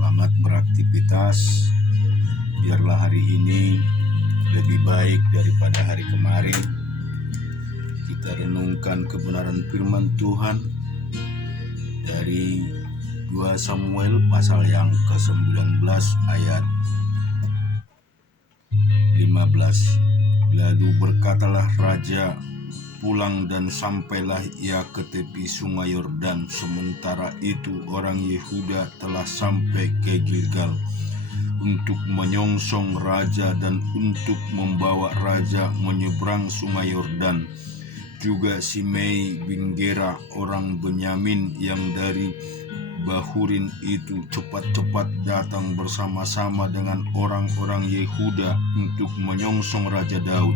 Selamat beraktivitas. Biarlah hari ini lebih baik daripada hari kemarin. Kita renungkan kebenaran firman Tuhan dari 2 Samuel pasal yang ke-19 ayat 15. Lalu berkatalah raja pulang dan sampailah ia ke tepi sungai Yordan. Sementara itu orang Yehuda telah sampai ke Gilgal untuk menyongsong raja dan untuk membawa raja menyeberang sungai Yordan. Juga Simei bin Gera orang Benyamin yang dari Bahurin itu cepat-cepat datang bersama-sama dengan orang-orang Yehuda untuk menyongsong Raja Daud.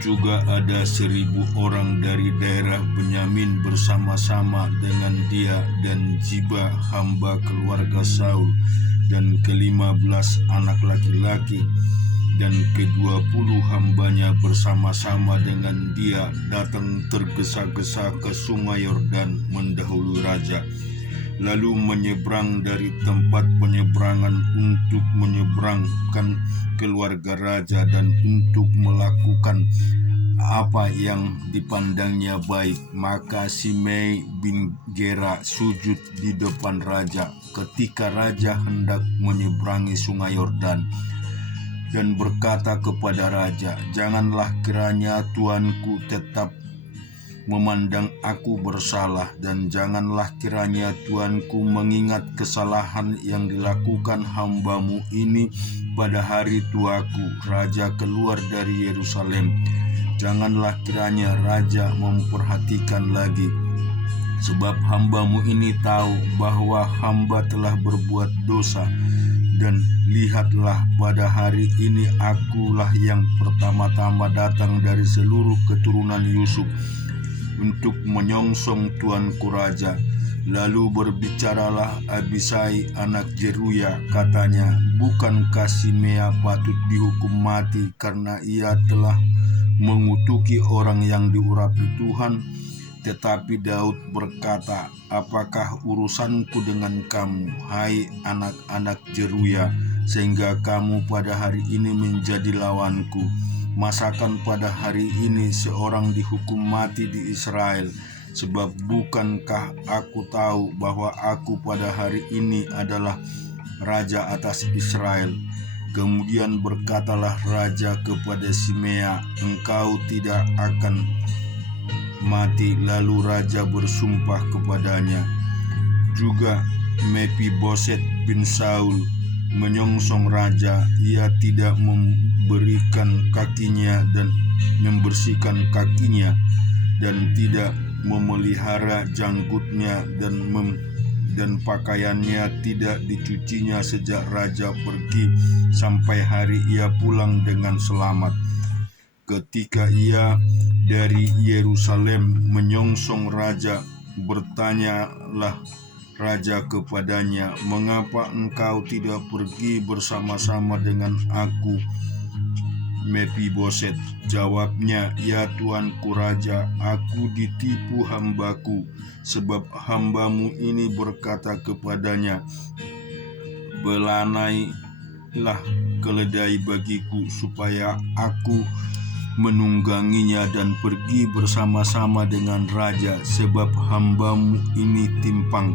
Juga ada 1.000 orang dari daerah Benyamin bersama-sama dengan dia dan Ziba hamba keluarga Saul dan ke-15 anak laki-laki dan ke-20 hambanya bersama-sama dengan dia datang tergesa-gesa ke sungai Yordan mendahului raja, lalu menyeberang dari tempat penyeberangan untuk menyeberangkan keluarga raja dan untuk melakukan apa yang dipandangnya baik. Maka Simei bin Gera sujud di depan raja ketika raja hendak menyeberangi sungai Yordan dan berkata kepada raja, "Janganlah kiranya tuanku tetap memandang aku bersalah, dan janganlah kiranya tuanku mengingat kesalahan yang dilakukan hambamu ini pada hari tuaku raja keluar dari Yerusalem. Janganlah kiranya raja memperhatikan lagi, sebab hambamu ini tahu bahwa hamba telah berbuat dosa. Dan lihatlah, pada hari ini akulah yang pertama-tama datang dari seluruh keturunan Yusuf untuk menyongsong tuanku raja." Lalu berbicaralah Abisai anak Zeruya, katanya, "Bukankah Simea patut dihukum mati karena ia telah mengutuki orang yang diurapi Tuhan?" Tetapi Daud berkata, "Apakah urusanku dengan kamu, hai anak-anak Zeruya, sehingga kamu pada hari ini menjadi lawanku? Masakan pada hari ini seorang dihukum mati di Israel? Sebab bukankah aku tahu bahwa aku pada hari ini adalah raja atas Israel?" Kemudian berkatalah raja kepada Simea, "Engkau tidak akan mati." Lalu raja bersumpah kepadanya. Juga Mephiboset bin Saul menyongsong raja. Ia tidak memberikan kakinya dan membersihkan kakinya, dan tidak memelihara janggutnya, dan pakaiannya tidak dicucinya sejak raja pergi sampai hari ia pulang dengan selamat. Ketika ia dari Yerusalem menyongsong raja, bertanyalah raja kepadanya, "Mengapa engkau tidak pergi bersama-sama dengan aku, Mephiboset?" Jawabnya, "Ya tuanku raja, aku ditipu hambaku, sebab hambamu ini berkata kepadanya, 'Belanailah keledai bagiku,' supaya aku menungganginya dan pergi bersama-sama dengan raja. Sebab hambamu ini timpang.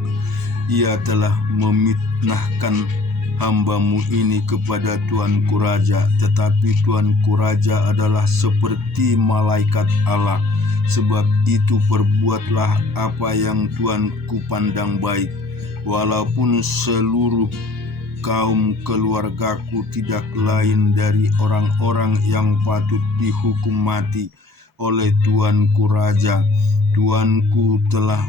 Ia telah memitnahkan hambamu ini kepada tuanku raja. Tetapi tuanku raja adalah seperti malaikat Allah. Sebab itu perbuatlah apa yang tuanku pandang baik. Walaupun seluruh kaum keluargaku tidak lain dari orang-orang yang patut dihukum mati oleh tuanku raja, tuanku telah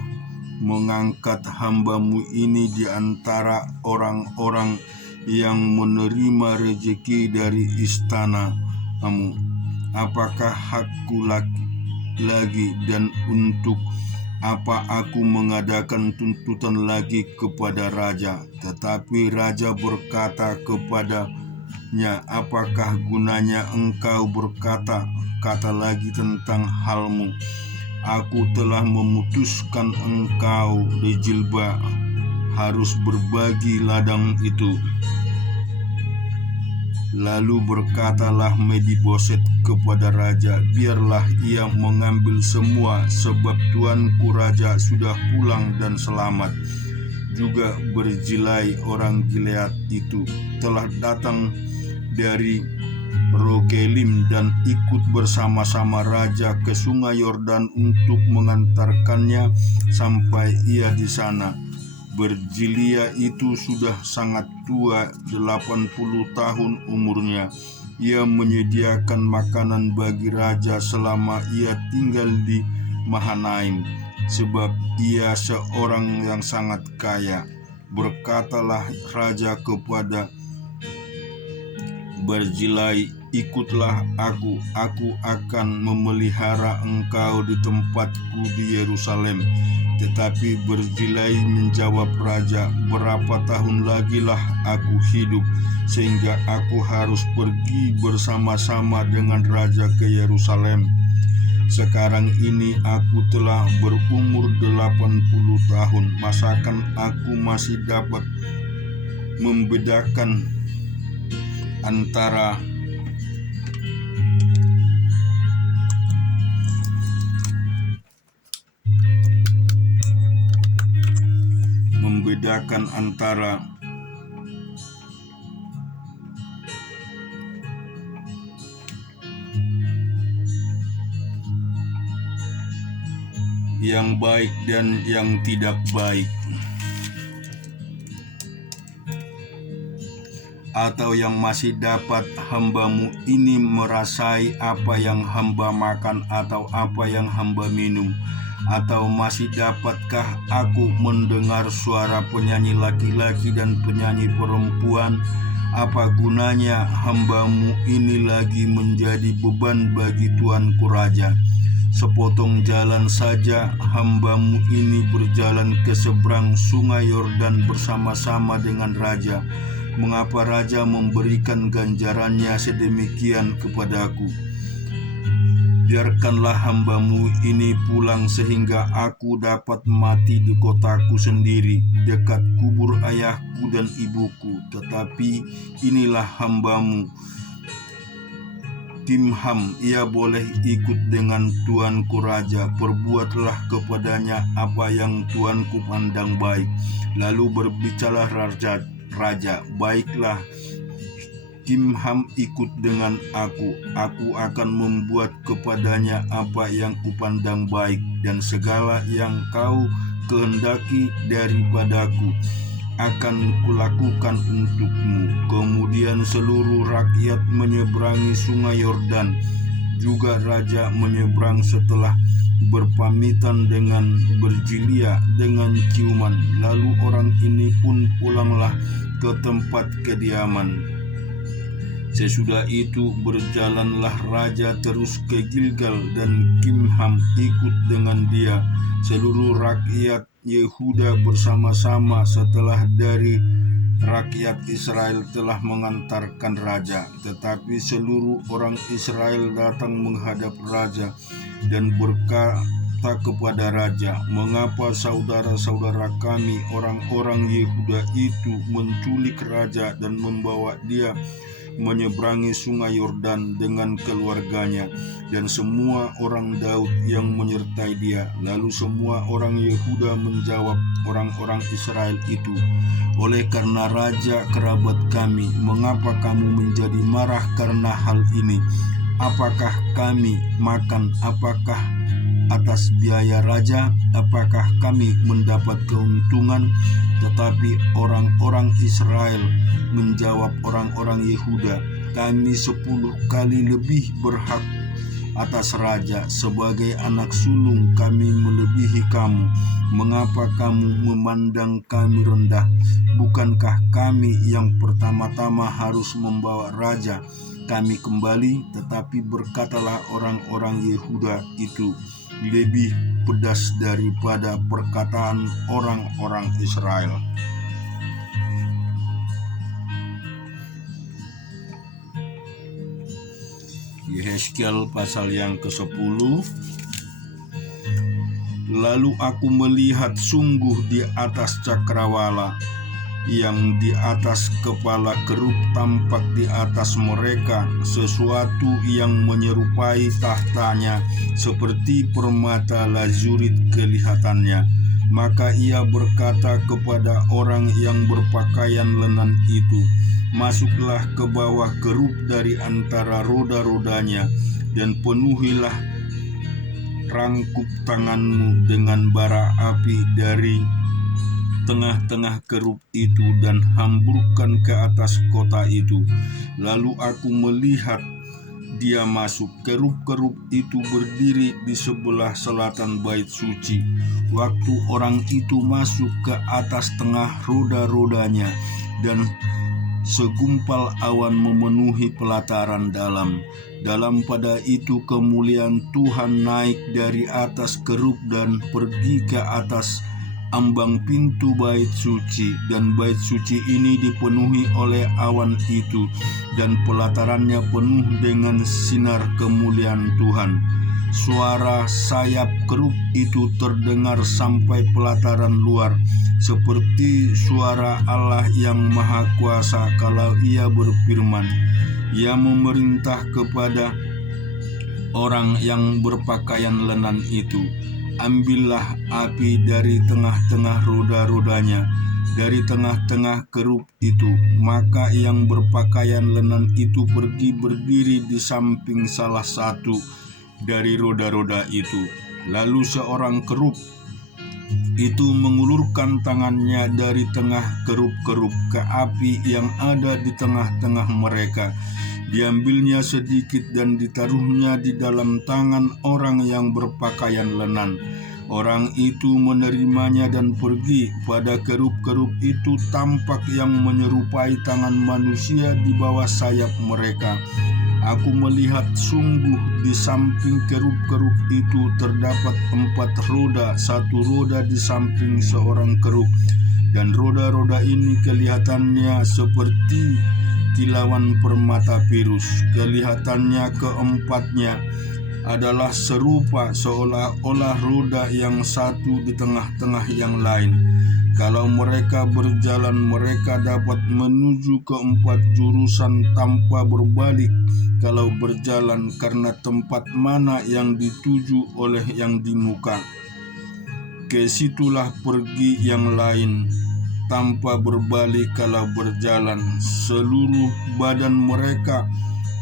mengangkat hambamu ini di antara orang-orang yang menerima rezeki dari istanamu. Apakah hakku lagi, dan untuk apa aku mengadakan tuntutan lagi kepada raja?" Tetapi raja berkata kepadanya, "Apakah gunanya engkau berkata-kata lagi tentang halmu? Aku telah memutuskan engkau, Rezilba, harus berbagi ladang itu. Lalu berkatalah Mephiboset kepada raja, biarlah ia mengambil semua, sebab tuanku raja sudah pulang dan selamat. Juga Barzilai orang Gilead itu telah datang dari Rogelim dan ikut bersama-sama raja ke sungai Yordan untuk mengantarkannya sampai ia di sana. Barzilai itu sudah sangat tua, 80 tahun umurnya. Ia menyediakan makanan bagi raja selama ia tinggal di Mahanaim, sebab ia seorang yang sangat kaya. Berkatalah raja kepada Barzilai, ikutlah aku akan memelihara engkau di tempatku di Yerusalem. Tetapi Barzilai menjawab raja, berapa tahun lagi lah aku hidup, sehingga aku harus pergi bersama-sama dengan raja ke Yerusalem? Sekarang ini aku telah berumur 80 tahun, masakan aku masih dapat membedakan antara yang baik dan yang tidak baik, atau yang masih dapat hambamu ini merasai apa yang hamba makan atau apa yang hamba minum? Atau masih dapatkah aku mendengar suara penyanyi laki-laki dan penyanyi perempuan? Apa gunanya hambamu ini lagi menjadi beban bagi tuanku raja? Sepotong jalan saja hambamu ini berjalan ke seberang sungai Yordan bersama-sama dengan raja. Mengapa raja memberikan ganjarannya sedemikian kepadaku? Biarkanlah hambamu ini pulang sehingga aku dapat mati di kotaku sendiri, dekat kubur ayahku dan ibuku. Tetapi inilah hambamu Kimham, ia boleh ikut dengan tuanku raja. Perbuatlah kepadanya apa yang tuanku pandang baik. Lalu berbicaralah raja, baiklah, Kimham ikut dengan aku akan membuat kepadanya apa yang kupandang baik, dan segala yang kau kehendaki daripadaku akan kulakukan untukmu. Kemudian seluruh rakyat menyeberangi sungai Yordan. Juga raja menyeberang setelah berpamitan dengan Barzilai dengan ciuman. Lalu orang ini pun pulanglah ke tempat kediaman. Sesudah itu berjalanlah raja terus ke Gilgal, dan Kimham ikut dengan dia. Seluruh rakyat Yehuda bersama-sama setelah dari rakyat Israel telah mengantarkan raja. Tetapi seluruh orang Israel datang menghadap raja dan berkata kepada raja, mengapa saudara-saudara kami orang-orang Yehuda itu menculik raja dan membawa dia menyeberangi sungai Yordan dengan keluarganya dan semua orang Daud yang menyertai dia? Lalu semua orang Yehuda menjawab orang-orang Israel itu, oleh karena raja kerabat kami, mengapa kamu menjadi marah karena hal ini? Apakah kami makan? Apakah atas biaya raja? Apakah kami mendapat keuntungan? Tetapi orang-orang Israel menjawab orang-orang Yehuda, kami 10 kali lebih berhak atas raja. Sebagai anak sulung kami melebihi kamu. Mengapa kamu memandang kami rendah? Bukankah kami yang pertama-tama harus membawa raja kami kembali? Tetapi berkatalah orang-orang Yehuda itu lebih pedas daripada perkataan orang-orang Israel. Yehezkiel pasal yang ke-10. Lalu aku melihat sungguh di atas cakrawala, yang di atas kepala kerub tampak di atas mereka sesuatu yang menyerupai tahtanya, seperti permata lazurit kelihatannya. Maka ia berkata kepada orang yang berpakaian lenan itu, "Masuklah ke bawah kerub dari antara roda-rodanya, dan penuhilah rangkup tanganmu dengan bara api dari tengah-tengah kerub itu, dan hamburkan ke atas kota itu." Lalu aku melihat dia masuk. Kerub-kerub itu berdiri di sebelah selatan bait suci. Waktu orang itu masuk ke atas tengah roda-rodanya, dan segumpal awan memenuhi pelataran dalam. Dalam pada itu kemuliaan Tuhan naik dari atas kerub dan pergi ke atas ambang pintu bait suci, dan bait suci ini dipenuhi oleh awan itu, dan pelatarannya penuh dengan sinar kemuliaan Tuhan. Suara sayap kerub itu terdengar sampai pelataran luar, seperti suara Allah yang Maha Kuasa kalau ia berfirman. Ia memerintah kepada orang yang berpakaian lenan itu, "Ambillah api dari tengah-tengah roda-rodanya, dari tengah-tengah kerub itu." Maka yang berpakaian lenan itu pergi berdiri di samping salah satu dari roda-roda itu. Lalu seorang kerub itu mengulurkan tangannya dari tengah kerub-kerub ke api yang ada di tengah-tengah mereka. Diambilnya sedikit dan ditaruhnya di dalam tangan orang yang berpakaian lenan. Orang itu menerimanya dan pergi. Pada kerub-kerub itu tampak yang menyerupai tangan manusia di bawah sayap mereka. Aku melihat sungguh di samping kerub-kerub itu terdapat 4 roda, satu roda di samping seorang kerub, dan roda-roda ini kelihatannya seperti kilauan permata pirus. Kelihatannya keempatnya adalah serupa seolah-olah roda yang satu di tengah-tengah yang lain. Kalau mereka berjalan, mereka dapat menuju ke 4 jurusan tanpa berbalik kalau berjalan, karena tempat mana yang dituju oleh yang di muka, ke situlah pergi yang lain tanpa berbalik kalau berjalan. Seluruh badan mereka,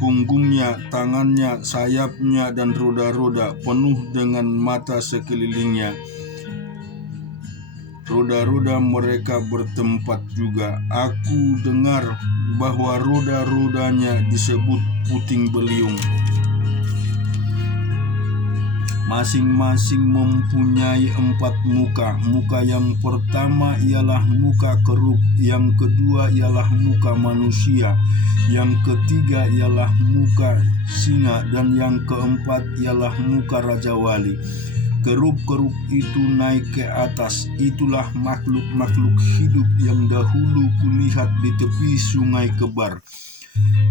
punggungnya, tangannya, sayapnya, dan roda-roda penuh dengan mata sekelilingnya. Roda-roda mereka bertempat juga. Aku dengar bahwa roda-rodanya disebut puting beliung. Masing-masing mempunyai 4 muka. Muka yang pertama ialah muka kerub, yang kedua ialah muka manusia, yang ketiga ialah muka singa, dan yang keempat ialah muka Raja Wali. Kerub-kerub itu naik ke atas. Itulah makhluk-makhluk hidup yang dahulu kulihat di tepi sungai Kebar.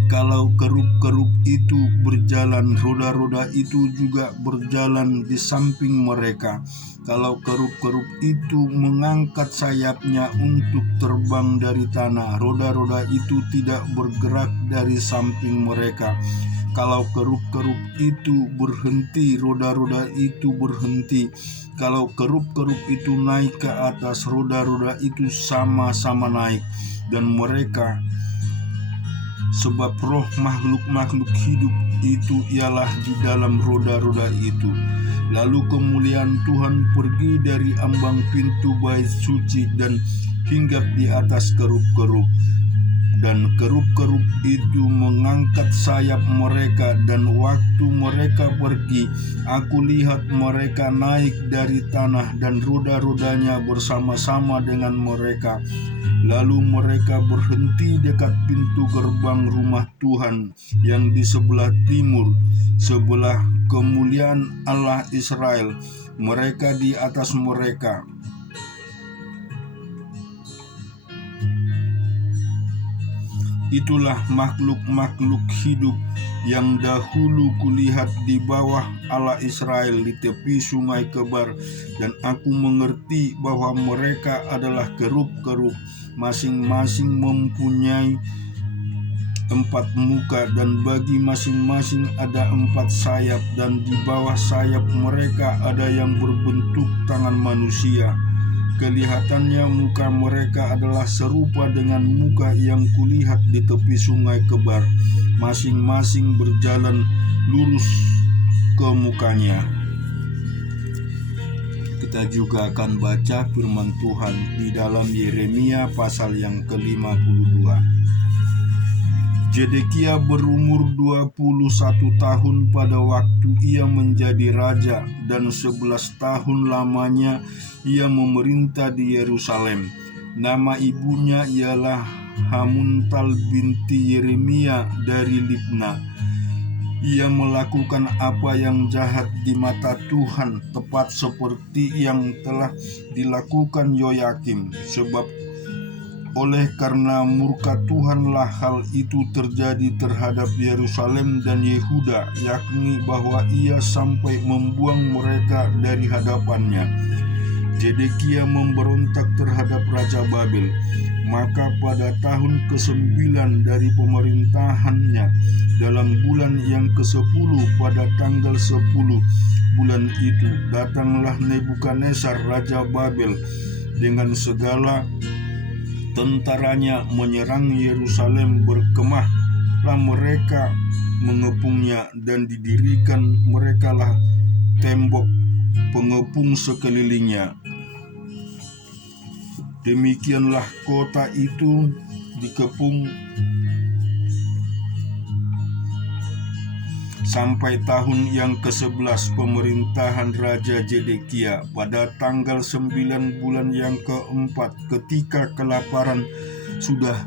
Kalau kerub-kerub itu berjalan, roda-roda itu juga berjalan di samping mereka. Kalau kerub-kerub itu mengangkat sayapnya untuk terbang dari tanah, roda-roda itu tidak bergerak dari samping mereka. Kalau kerub-kerub itu berhenti, roda-roda itu berhenti. Kalau kerub-kerub itu naik ke atas, roda-roda itu sama-sama naik. Dan mereka, sebab roh makhluk-makhluk hidup itu ialah di dalam roda-roda itu. Lalu kemuliaan Tuhan pergi dari ambang pintu bait suci dan hinggap di atas kerub-kerub. Dan kerub-kerub itu mengangkat sayap mereka, dan waktu mereka pergi, aku lihat mereka naik dari tanah, dan roda-rodanya bersama-sama dengan mereka. Lalu mereka berhenti dekat pintu gerbang rumah Tuhan yang di sebelah timur, sebelah kemuliaan Allah Israel. Mereka di atas mereka. Itulah makhluk-makhluk hidup yang dahulu kulihat di bawah Allah Israel di tepi sungai Kebar, dan aku mengerti bahwa mereka adalah kerub-kerub, masing-masing mempunyai 4 muka, dan bagi masing-masing ada 4 sayap, dan di bawah sayap mereka ada yang berbentuk tangan manusia. Kelihatannya muka mereka adalah serupa dengan muka yang kulihat di tepi sungai Kebar, masing-masing berjalan lurus ke mukanya. Kita juga akan baca firman Tuhan di dalam Yeremia pasal yang ke-52. Zedekia berumur 21 tahun pada waktu ia menjadi raja, dan 11 tahun lamanya ia memerintah di Yerusalem. Nama ibunya ialah Hamuntal binti Yeremia dari Libna. Ia melakukan apa yang jahat di mata Tuhan, tepat seperti yang telah dilakukan Yoyakim, sebab oleh karena murka Tuhanlah hal itu terjadi terhadap Yerusalem dan Yehuda, yakni bahwa ia sampai membuang mereka dari hadapannya. Zedekia memberontak terhadap Raja Babel. Maka pada tahun ke-9 dari pemerintahannya, dalam bulan yang ke-10 pada tanggal 10 bulan itu, datanglah Nebukadnezar Raja Babel dengan segala tentaranya menyerang Yerusalem. Berkemahlah mereka mengepungnya, dan didirikan merekalah tembok pengepung sekelilingnya. Demikianlah kota itu dikepung sampai tahun yang ke-11 pemerintahan Raja Zedekia. Pada tanggal 9 bulan yang ke-4, ketika kelaparan sudah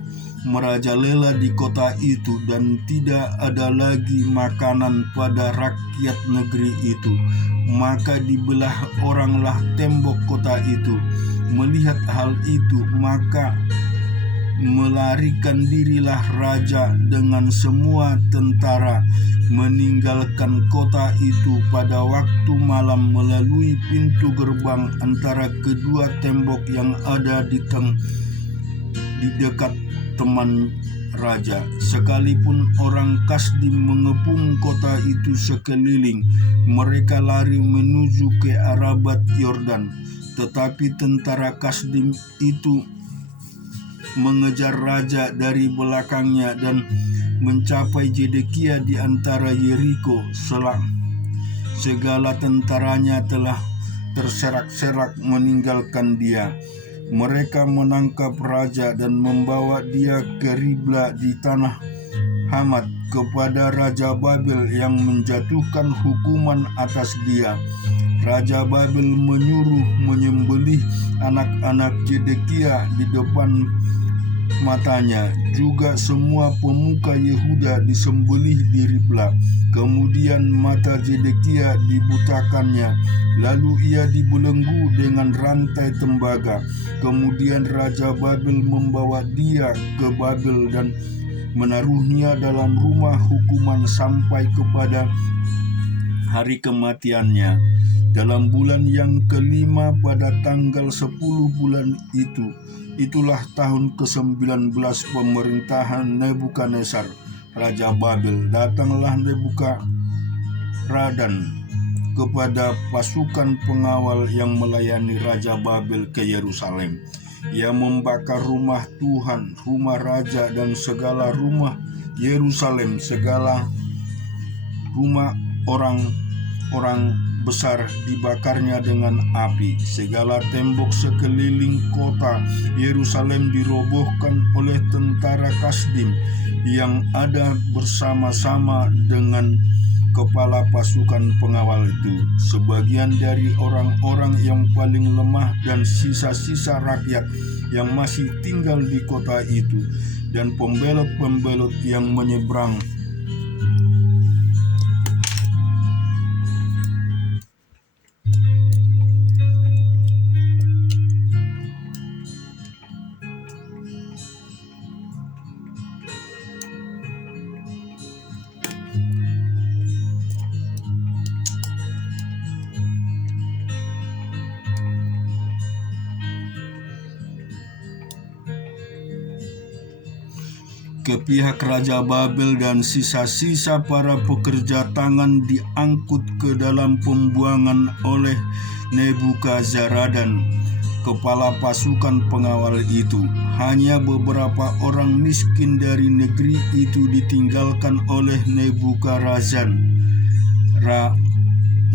merajalela di kota itu dan tidak ada lagi makanan pada rakyat negeri itu, maka dibelah oranglah tembok kota itu. Melihat hal itu, maka melarikan dirilah raja dengan semua tentara, meninggalkan kota itu pada waktu malam melalui pintu gerbang antara kedua tembok yang ada di dekat teman raja. Sekalipun orang Kasdim mengepung kota itu sekeliling, mereka lari menuju ke arah Bat Yordan. Tetapi tentara Kasdim itu mengejar raja dari belakangnya dan mencapai Zedekia di antara Yeriko. Segala tentaranya telah terserak-serak meninggalkan dia. Mereka menangkap raja dan membawa dia ke Ribla di tanah Hamat kepada Raja Babel yang menjatuhkan hukuman atas dia. Raja Babel menyuruh menyembelih anak-anak Zedekia di depan matanya. Juga semua pemuka Yehuda disembelih di Ribla. Kemudian mata Zedekia dibutakannya, lalu ia dibelenggu dengan rantai tembaga. Kemudian Raja Babel membawa dia ke Babel dan menaruhnya dalam rumah hukuman sampai kepada hari kematiannya. Dalam bulan yang kelima pada tanggal 10 bulan itu, itulah tahun ke-19 pemerintahan Nebukadnezar Raja Babel. Datanglah Nebukadnezar kepada pasukan pengawal yang melayani Raja Babel ke Yerusalem. Ia membakar rumah Tuhan, rumah raja, dan segala rumah Yerusalem, segala rumah orang-orang besar dibakarnya dengan api. Segala tembok sekeliling kota Yerusalem dirobohkan oleh tentara Kasdim yang ada bersama-sama dengan kepala pasukan pengawal itu. Sebagian dari orang-orang yang paling lemah dan sisa-sisa rakyat yang masih tinggal di kota itu, dan pembelot-pembelot yang menyeberang ke pihak Raja Babel, dan sisa-sisa para pekerja tangan diangkut ke dalam pembuangan oleh Nebukazaradan, kepala pasukan pengawal itu. Hanya beberapa orang miskin dari negeri itu ditinggalkan oleh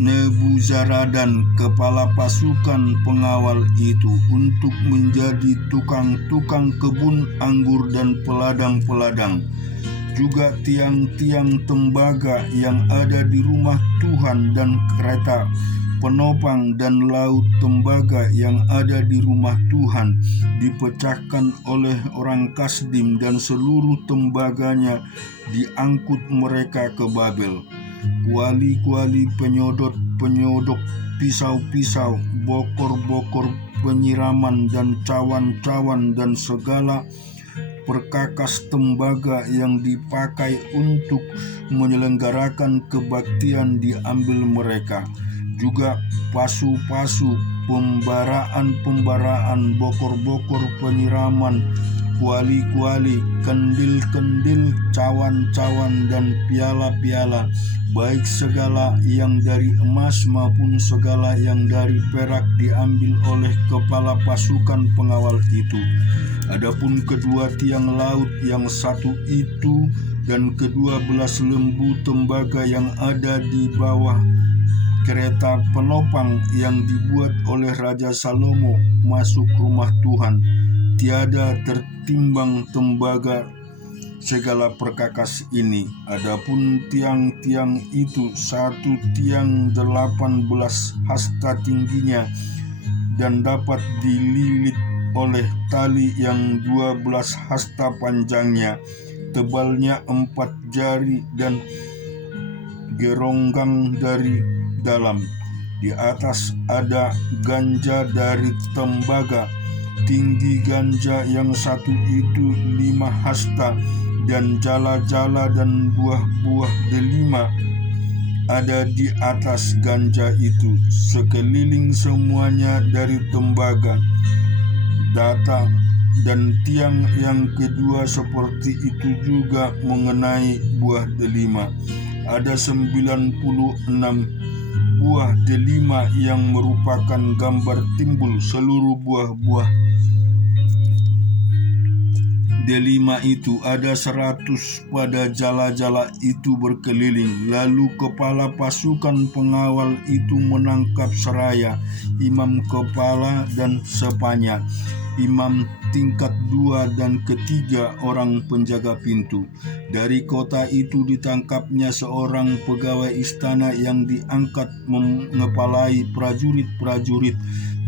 Nebuzaradan, kepala pasukan pengawal itu, untuk menjadi tukang-tukang kebun anggur dan peladang-peladang. Juga tiang-tiang tembaga yang ada di rumah Tuhan dan kereta penopang dan laut tembaga yang ada di rumah Tuhan dipecahkan oleh orang Kasdim, dan seluruh tembaganya diangkut mereka ke Babel. Kuali-kuali penyodok pisau-pisau, bokor-bokor penyiraman dan cawan-cawan dan segala perkakas tembaga yang dipakai untuk menyelenggarakan kebaktian diambil mereka. Juga pasu-pasu, pembaraan, bokor-bokor penyiraman, kuali-kuali, kendil-kendil, cawan-cawan, dan piala-piala, baik segala yang dari emas maupun segala yang dari perak, diambil oleh kepala pasukan pengawal itu. Adapun kedua tiang laut yang satu itu dan 12 lembu tembaga yang ada di bawah kereta penopang yang dibuat oleh Raja Salomo masuk rumah Tuhan, tiada tertimbang tembaga segala perkakas ini. Adapun tiang-tiang itu, satu tiang 18 hasta tingginya, dan dapat dililit oleh tali yang 12 hasta panjangnya, tebalnya 4 jari, dan geronggang dari dalam. Di atas ada ganja dari tembaga. Tinggi ganja yang satu itu 5 hasta, dan jala-jala dan buah-buah delima ada di atas ganja itu. Sekeliling semuanya dari tembaga. Data dan tiang yang kedua seperti itu juga mengenai buah delima. Ada 96 buah delima yang merupakan gambar timbul seluruh buah-buah delima itu. Ada 100 pada jala-jala itu berkeliling. Lalu kepala pasukan pengawal itu menangkap seraya imam kepala dan sepanya, imam tingkat 2 dan ketiga orang penjaga pintu. Dari kota itu ditangkapnya seorang pegawai istana yang diangkat mengepalai prajurit-prajurit,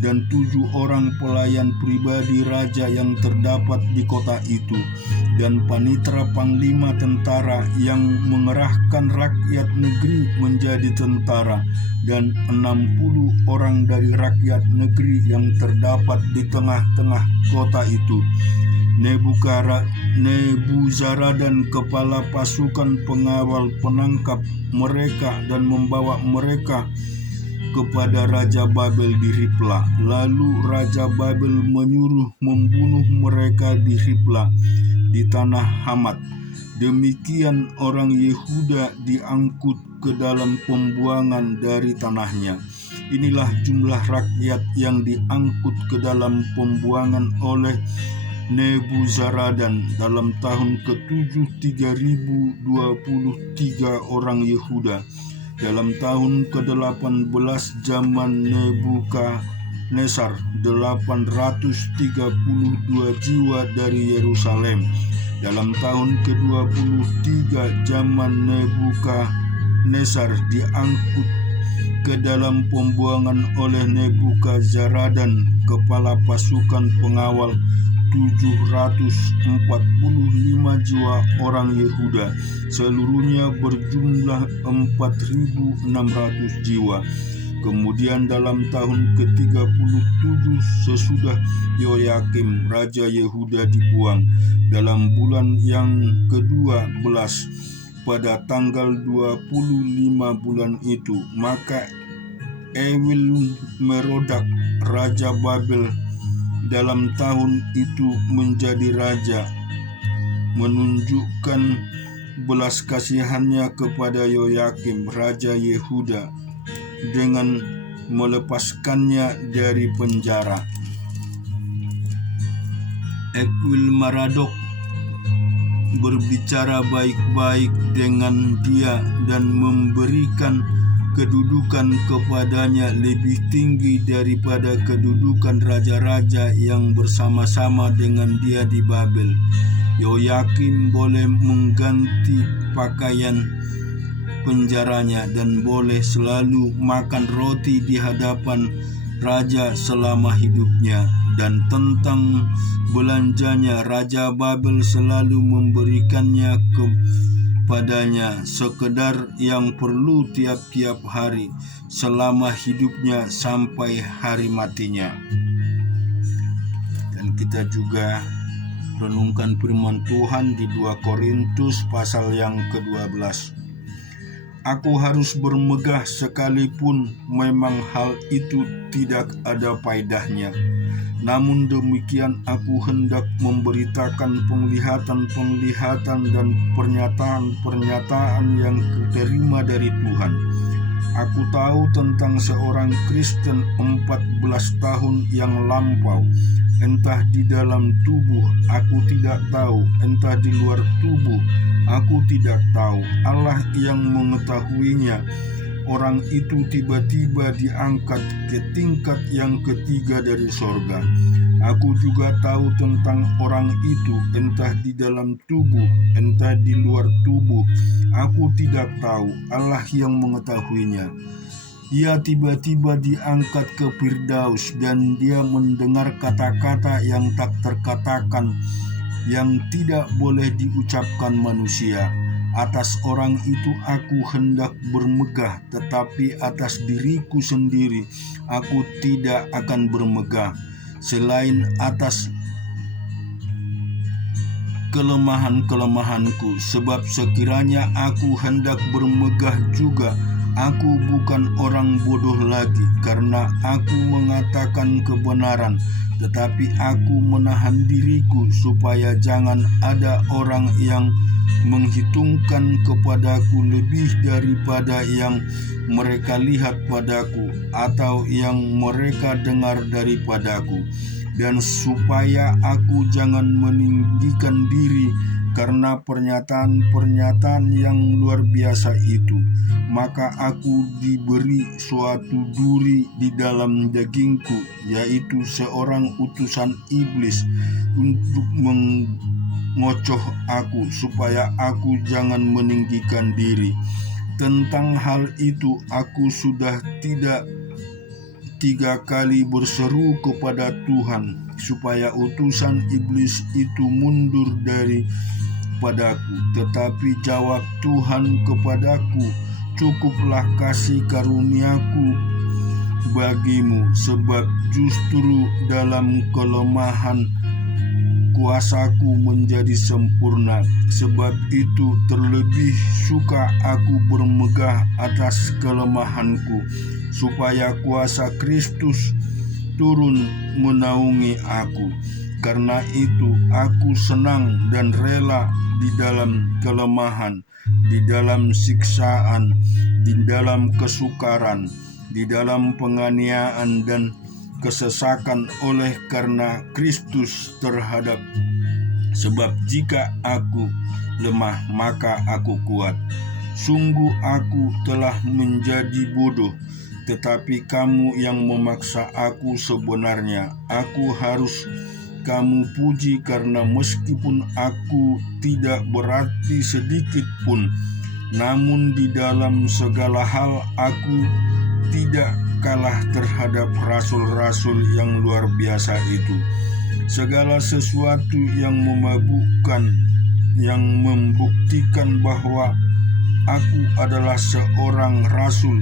dan 7 orang pelayan pribadi raja yang terdapat di kota itu, dan panitra panglima tentara yang mengerahkan rakyat negeri menjadi tentara, dan 60 orang dari rakyat negeri yang terdapat di tengah-tengah kota itu. Nebuzaradan, kepala pasukan pengawal, penangkap mereka dan membawa mereka kepada Raja Babel di Ribla. Lalu Raja Babel menyuruh membunuh mereka di Ribla di tanah Hamat. Demikian orang Yehuda diangkut ke dalam pembuangan dari tanahnya. Inilah jumlah rakyat yang diangkut ke dalam pembuangan oleh Nebuzaradan dalam tahun ke-7, 3023 orang Yehuda. Dalam tahun ke-18 zaman Nebukadnezar, 832 jiwa dari Yerusalem. Dalam tahun ke-23 zaman Nebukadnezar diangkut ke dalam pembuangan oleh Nebukazaradan, kepala pasukan pengawal, 745 jiwa orang Yehuda, seluruhnya berjumlah 4.600 jiwa. Kemudian dalam tahun ke-37 sesudah Yoyakim Raja Yehuda dibuang, dalam bulan yang ke-12 pada tanggal 25 bulan itu, maka Ewil Merodak Raja Babel dalam tahun itu menjadi raja. menunjukkan belas kasihannya kepada Yoyakim, Raja Yehuda, dengan melepaskannya dari penjara. Ekwil Maradok berbicara baik-baik dengan dia dan memberikan kedudukan kepadanya lebih tinggi daripada kedudukan raja-raja yang bersama-sama dengan dia di Babel. Yoyakim boleh mengganti pakaian penjaranya dan boleh selalu makan roti di hadapan raja selama hidupnya. Dan tentang belanjanya, Raja Babel selalu memberikannya kepadanya sekedar yang perlu tiap-tiap hari selama hidupnya sampai hari matinya. Dan kita juga renungkan firman Tuhan di 2 Korintus pasal yang ke-12. Aku harus bermegah sekalipun memang hal itu tidak ada faedahnya. Namun demikian aku hendak memberitakan penglihatan-penglihatan dan pernyataan-pernyataan yang kuterima dari Tuhan. Aku tahu tentang seorang Kristen 14 tahun yang lampau, entah di dalam tubuh aku tidak tahu, entah di luar tubuh aku tidak tahu. Allah yang mengetahuinya. Orang itu tiba-tiba diangkat ke tingkat yang ketiga dari sorga. Aku juga tahu tentang orang itu, entah di dalam tubuh, entah di luar tubuh. Aku tidak tahu, Allah yang mengetahuinya. Ia tiba-tiba diangkat ke Firdaus dan dia mendengar kata-kata yang tak terkatakan, yang tidak boleh diucapkan manusia. Atas orang itu aku hendak bermegah, tetapi atas diriku sendiri aku tidak akan bermegah, selain atas kelemahan-kelemahanku. Sebab sekiranya aku hendak bermegah juga, aku bukan orang bodoh lagi, karena aku mengatakan kebenaran, tetapi aku menahan diriku supaya jangan ada orang yang menghitungkan kepadaku lebih daripada yang mereka lihat padaku atau yang mereka dengar daripadaku, dan supaya aku jangan meninggikan diri karena pernyataan-pernyataan yang luar biasa itu. Maka aku diberi suatu duri di dalam dagingku, yaitu seorang utusan iblis untuk mengocoh aku, supaya aku jangan meninggikan diri. Tentang hal itu aku sudah tidak 3 kali berseru kepada Tuhan, supaya utusan iblis itu mundur daripadaku. Tetapi jawab Tuhan kepadaku, cukuplah kasih karuniaku bagimu, sebab justru dalam kelemahan kuasaku menjadi sempurna. Sebab itu terlebih suka aku bermegah atas kelemahanku, supaya kuasa Kristus turun menaungi aku. Karena itu aku senang dan rela di dalam kelemahan, di dalam siksaan, di dalam kesukaran, di dalam penganiayaan dan kesesakan oleh karena Kristus terhadap. Sebab jika aku lemah, maka aku kuat. Sungguh aku telah menjadi bodoh, tetapi kamu yang memaksa aku sebenarnya. Aku harus kamu puji, karena meskipun aku tidak berarti sedikit pun, namun di dalam segala hal aku tidak kalah terhadap rasul-rasul yang luar biasa itu. Segala sesuatu yang memabukkan, yang membuktikan bahwa aku adalah seorang rasul,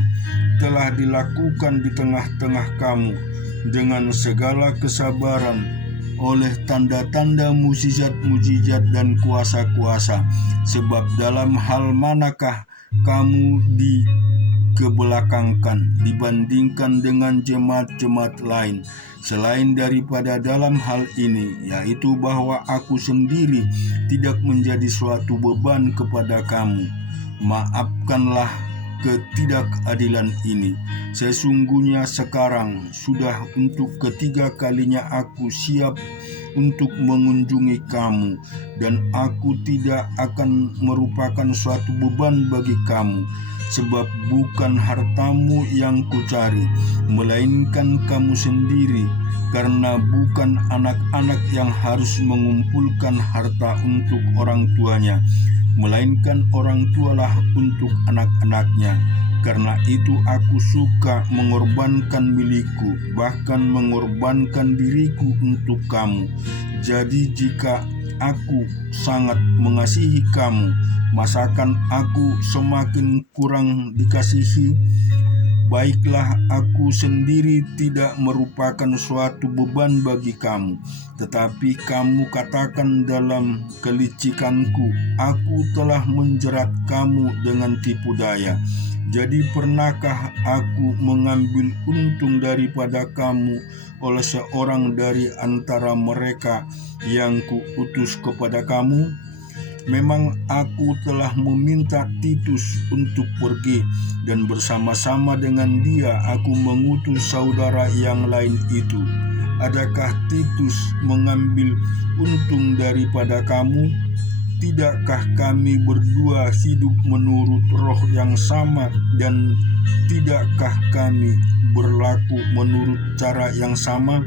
telah dilakukan di tengah-tengah kamu dengan segala kesabaran, oleh tanda-tanda, mukjizat-mukjizat dan kuasa-kuasa. Sebab dalam hal manakah kamu dikebelakangkan dibandingkan dengan jemaat-jemaat lain? Selain daripada dalam hal ini, yaitu bahwa aku sendiri tidak menjadi suatu beban kepada kamu, maafkanlah ketidakadilan ini. Sesungguhnya sekarang sudah untuk ketiga kalinya aku siap untuk mengunjungi kamu, dan aku tidak akan merupakan suatu beban bagi kamu, sebab bukan hartamu yang kucari, melainkan kamu sendiri, karena bukan anak-anak yang harus mengumpulkan harta untuk orang tuanya, melainkan orang tualah untuk anak-anaknya. Karena itu aku suka mengorbankan milikku, bahkan mengorbankan diriku untuk kamu. Jadi jika aku sangat mengasihi kamu, masakan aku semakin kurang dikasihi? Baiklah, aku sendiri tidak merupakan suatu beban bagi kamu, tetapi kamu katakan dalam kelicikanku, aku telah menjerat kamu dengan tipu daya. Jadi pernahkah aku mengambil untung daripada kamu oleh seorang dari antara mereka yang kuutus kepada kamu? Memang aku telah meminta Titus untuk pergi, dan bersama-sama dengan dia aku mengutus saudara yang lain itu. Adakah Titus mengambil untung daripada kamu? Tidakkah kami berdua hidup menurut roh yang sama, dan tidakkah kami berlaku menurut cara yang sama?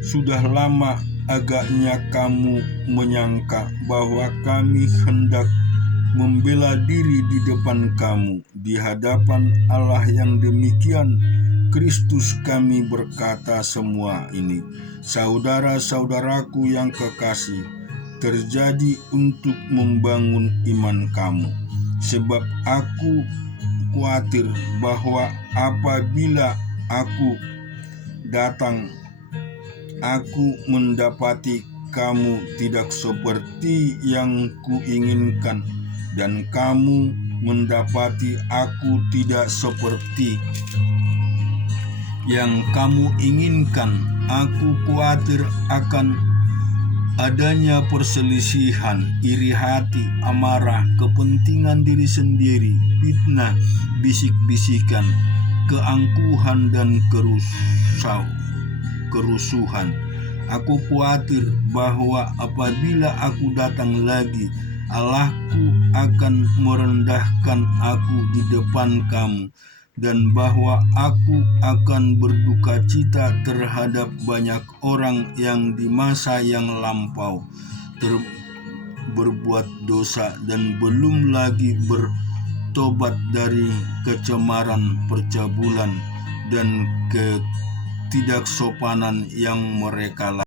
Sudah lama agaknya kamu menyangka bahwa kami hendak membela diri di depan kamu. Di hadapan Allah yang demikian, Kristus kami berkata semua ini. Saudara-saudaraku yang kekasih, terjadi untuk membangun iman kamu. Sebab aku khawatir bahwa apabila aku datang, aku mendapati kamu tidak seperti yang kuinginkan, dan kamu mendapati aku tidak seperti yang kamu inginkan. Aku khawatir akan adanya perselisihan, iri hati, amarah, kepentingan diri sendiri, fitnah, bisik-bisikan, keangkuhan, dan kerusuhan. Aku khawatir bahwa apabila aku datang lagi, Allahku akan merendahkan aku di depan kamu, dan bahwa aku akan berduka cita terhadap banyak orang yang di masa yang lampau berbuat dosa dan belum lagi bertobat dari kecemaran, percabulan, dan ketidaksopanan yang mereka lakukan.